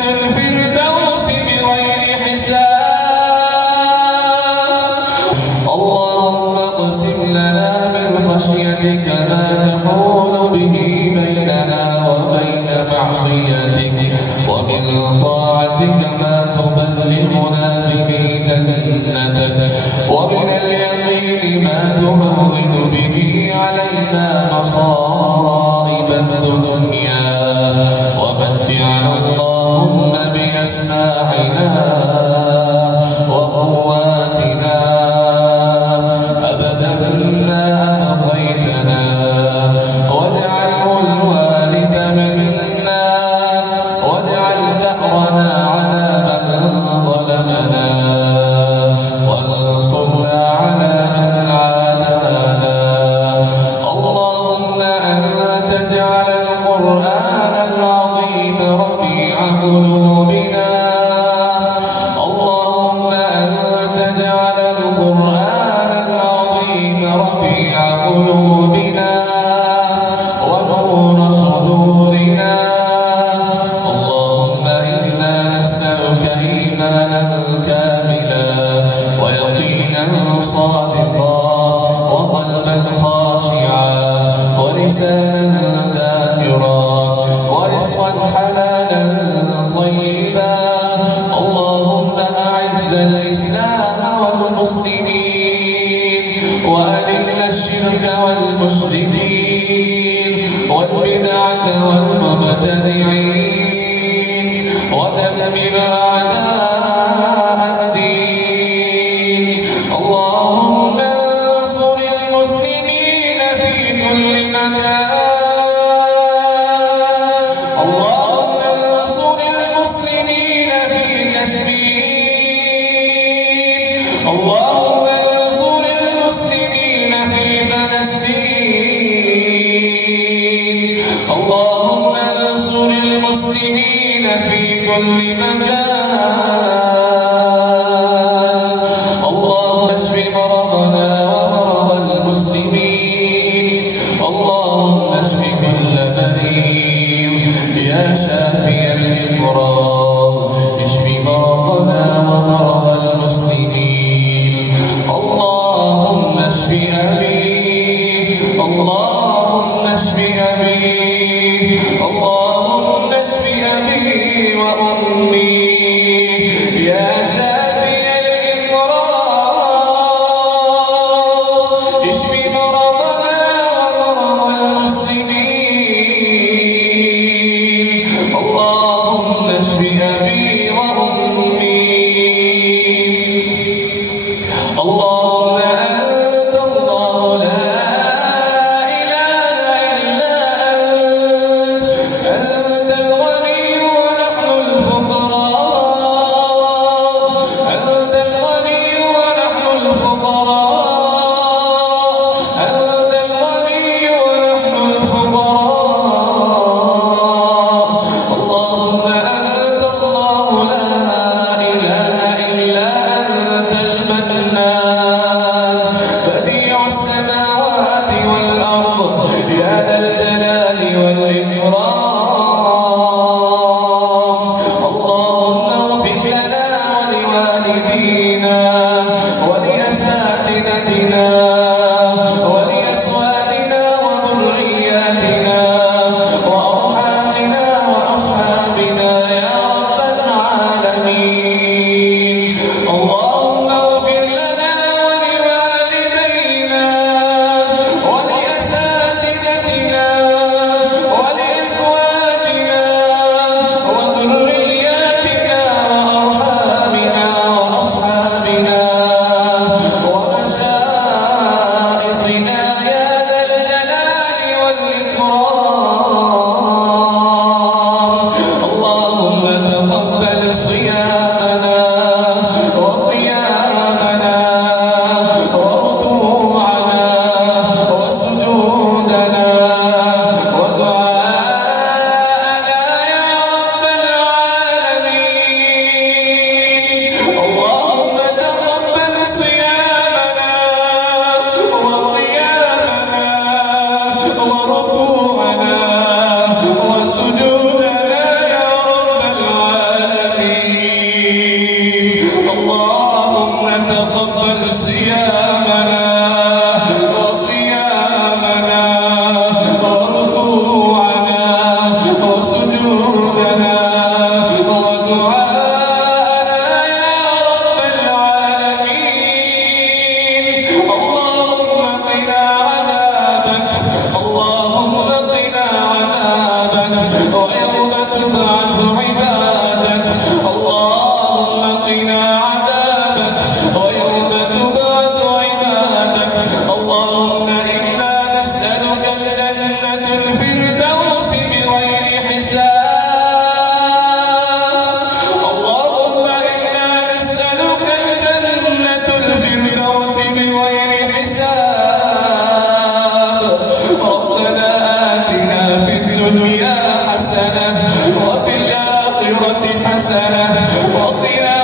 الفردوس بغير حساب. اللهم اقسم لنا من خشيتك ما تحول به بيننا وبين معصيتك، ومن طاعتك ما تبلغنا به جنتك، ومن اليقين ما تهون به علينا مصائب الدنيا، ومتعنا اللهم بأسماعنا وقواتنا أبدا ما أبقيتنا، واجعله الوارث منا، واجعل ثأرنا على من ظلمنا، وانصرنا على من عادانا. اللهم أنت اجعل القرآن العظيم ربيع قلوبنا. اللهم أنت اجعل القرآن العظيم ربيع قلوبنا ونور صدورنا. اللهم إنا نسألك إيمانا كاملا ويقينا صادقا وقلبا خاشعا ولسانا ذاكرا ورزقا حلالا طيبا. اللهم أعز الإسلام والمسلمين وأذل الشرك والمشركين والبدعة والمبتدعين ودمر أعداء الدين. اللهم انصر المسلمين في كل مكان. اللهم انصر المسلمين في كشمير. اللهم انصر المسلمين في فلسطين. اللهم انصر المسلمين في كل مكان. اللهم اشف مرضنا ومرضى المسلمين. اللهم اشف كل مريض يا شافي الامراض، اشف مرضنا ومرضى المسلمين. اللهم اشف أبي، اللهم اشف أبي، اللهم اشف أبي وأمي يا شافي الامراض، اشف مرضنا ومرضى المسلمين. اللهم اشف أبي وأمي. اللهم أنت الله لا إله إلا أنت، أنت الغني ونحن الفقراء. الآخرة حسنة وقنا